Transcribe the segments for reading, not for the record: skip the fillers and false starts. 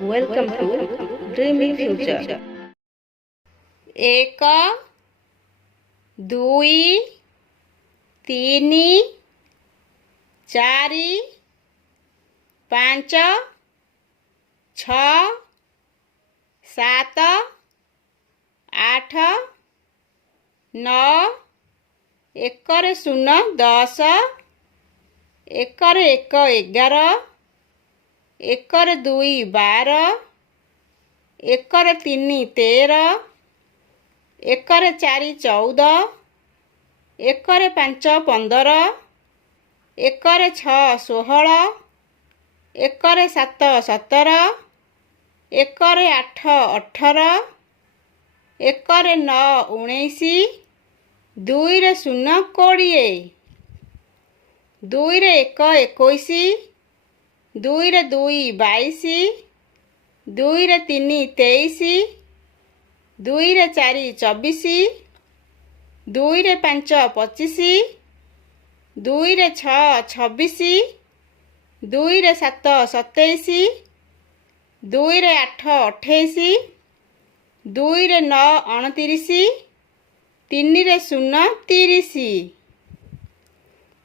Welcome to Dreamy Future. 1 2 3 4 5 6 7 8 9 1 0 10 1 1 11 1 2 12 1 3 13 1 4 14 1 5 15 1 6 16 1 7 17 1 8 18 1 9 19 2 0 20 2 1 21 2 2 22 2 3 23 2 4 24 2 5 25 2 6 26 2 7 27 2 8 28 2 9 29 3 0 30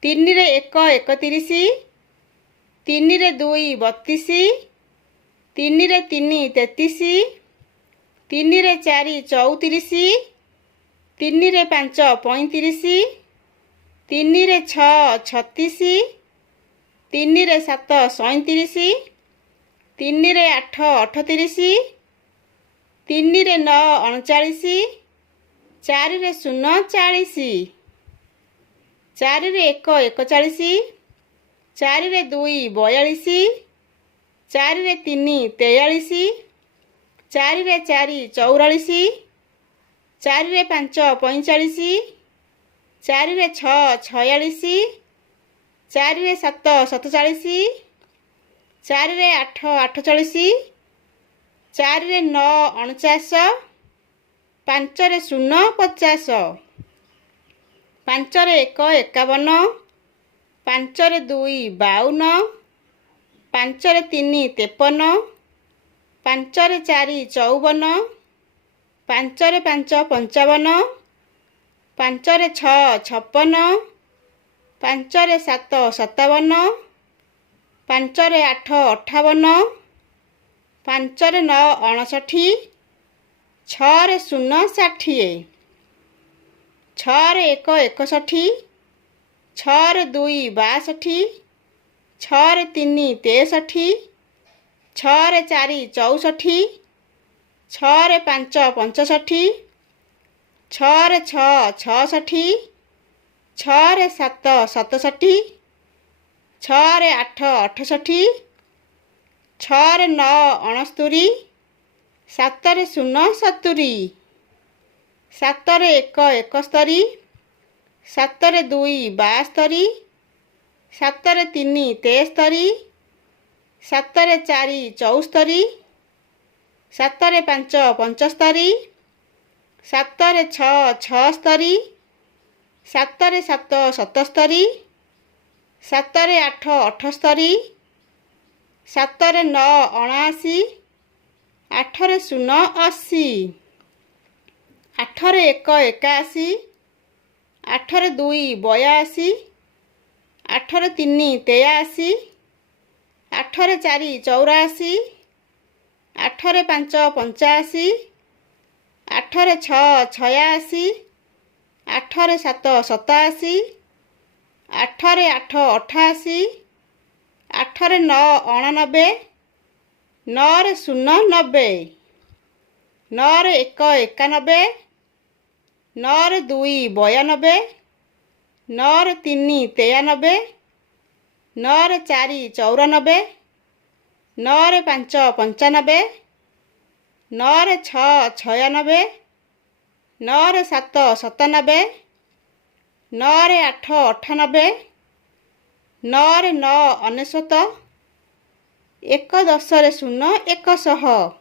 3 1 31 3 2 32 3 3 33 3 4 34 3 5 35 3 6 36 3 7 37 3 8 38 3 9 39 4 0 40 4 1 41 4 2 42 4 3 43 4 4 44 4 5 45 4 6 46 4 7 47 4 8 48 4 9 49 5 0 50 5 1 51 5 2 52 5 3 53 5 4 54 5 5 55 5 6 56 5 7 57 5 8 58 5 9 59 6 0 60 6 1 61 6 2 62 6 3 63 6 4 64 6 5 65 6 6 66 6 7 67 6 8 68 6 9 69 7 0 70 7 1 71 7 2 62 7 3 63 7 4 74 7 5 75 7 6 76 7 7 77 7 8 78 7 9 79 8 0 80 8 1 81 8 2 82 8 3 83 8 4 84 8 5 85 8 6 86 8 7 87 8 8 88 8 9 89 9 0 90 9 1 91 9 2 92 9 3 93 9 4 94 9 5 95 9 6 96 9 7 97 9 8 98 9 9 ଅନେଶ୍ୱତ 1 10 0 100